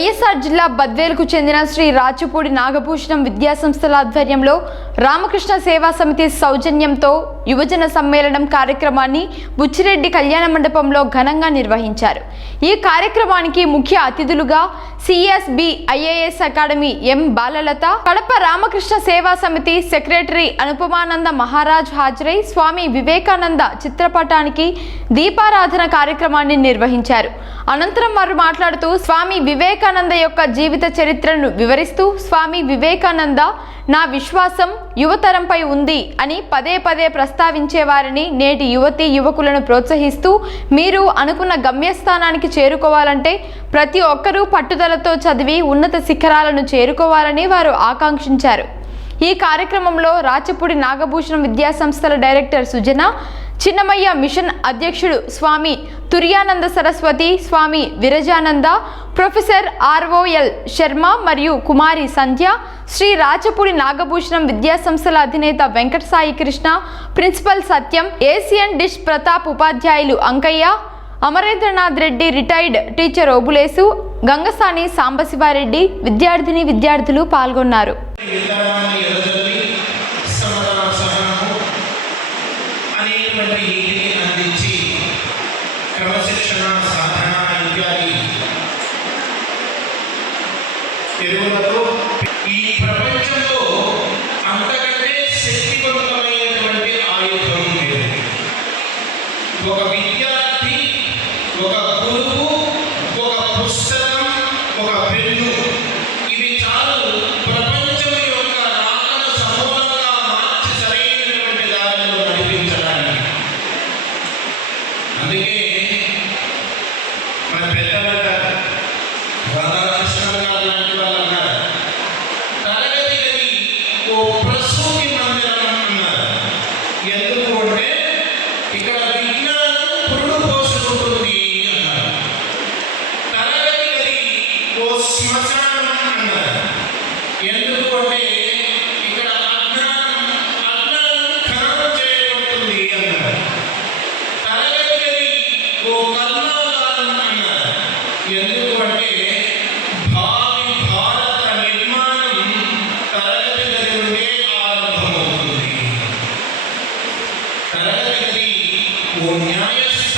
వైఎస్ఆర్ జిల్లా బద్వేలుకు చెందిన శ్రీ రాచపూడి నాగభూషణం విద్యాసంస్థల ఆధ్వర్యంలో రామకృష్ణ సేవా సమితి సౌజన్యంతో యువజన సమ్మేళనం కార్యక్రమాన్ని బుచ్చిరెడ్డి కళ్యాణ మండపంలో ఘనంగా నిర్వహించారు. ఈ కార్యక్రమానికి ముఖ్య అతిథులుగా CSB IAS academy M Balalatha Kadapa Ramakrishna Seva Samiti secretary Anupamananda Maharaj హాజరై స్వామి వివేకానంద చిత్రపటానికి దీపారాధన కార్యక్రమాన్ని నిర్వహించారు. అనంతరం వారు మాట్లాడుతూ స్వామి వివేకానంద యొక్క జీవిత చరిత్రను వివరిస్తూ స్వామి వివేకానంద నా విశ్వాసం యువతరంపై ఉంది అని పదే పదే ప్రస్తావించేవారిని నేటి యువతి యువకులను ప్రోత్సహిస్తూ మీరు అనుకున్న గమ్యస్థానానికి చేరుకోవాలంటే ప్రతి ఒక్కరూ పట్టుదలతో చదివి ఉన్నత శిఖరాలను చేరుకోవాలని వారు ఆకాంక్షించారు. ఈ కార్యక్రమంలో రాచపూడి నాగభూషణం విద్యాసంస్థల డైరెక్టర్ సుజన చిన్నమయ్య మిషన్ అధ్యక్షుడు స్వామి తుర్యానంద సరస్వతి స్వామి విరజానంద ప్రొఫెసర్ ఆర్ఓఎల్ శర్మ మరియు కుమారి సంధ్య శ్రీ రాచపూడి నాగభూషణం విద్యాసంస్థల అధినేత Venkata Sai Krishna principal Satyam Asian dish Pratap ఉపాధ్యాయులు అంకయ్య అమరేంద్రనాథ్ రెడ్డి రిటైర్డ్ టీచర్ ఓబులేసు గంగసాని సాంబశివారెడ్డి విద్యార్థిని విద్యార్థులు పాల్గొన్నారు. be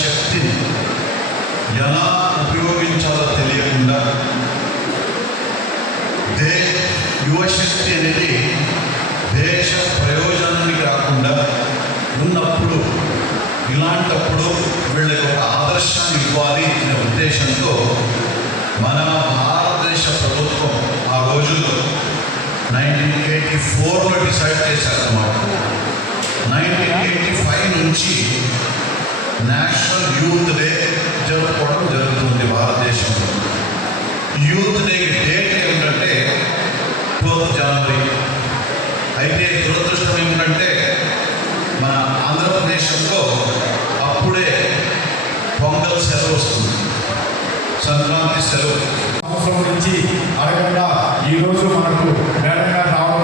శక్తిని ఎలా ఉపయోగించాలో తెలియకుండా దే యువశక్తి అనేది దేశ ప్రయోజనానికి రాకుండా ఉన్నప్పుడు ఇలాంటప్పుడు వీళ్ళకి ఒక ఆదర్శాన్ని ఇవ్వాలి అనే ఉద్దేశంతో మన భారతదేశ ప్రభుత్వం ఆ రోజుల్లో నైన్టీన్ ఎయిటీ ఫోర్లో డిసైడ్ చేశారన్నమాట. నైన్టీన్ ఎయిటీ ఫైవ్ నుంచి నేషనల్ యూత్ డే జరుపుకోవడం జరుగుతుంది భారతదేశంలో. యూత్ డే డేట్ ఏమిటంటే ట్వెల్త్ జనవరి అయితే దురదృష్టం ఏమిటంటే మన ఆంధ్రప్రదేశ్లో అప్పుడే పొంగల్ సెలవు వస్తుంది. సంక్రాంతి సెలవు. సంవత్సరం నుంచి అడగకుండా ఈరోజు మనకు మేడం రావడం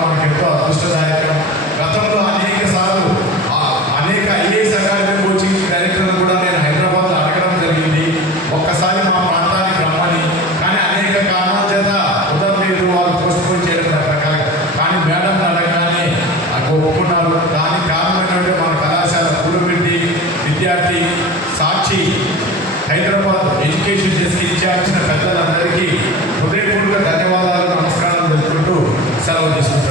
మార్చి హైదరాబాద్ ఎడ్యుకేషన్ చేసి ఇచ్చాల్సిన పెద్దలందరికీ హృదయపూర్వక ధన్యవాదాలు నమస్కారం తెలుసుకుంటూ సెలవు తీసుకుంటాం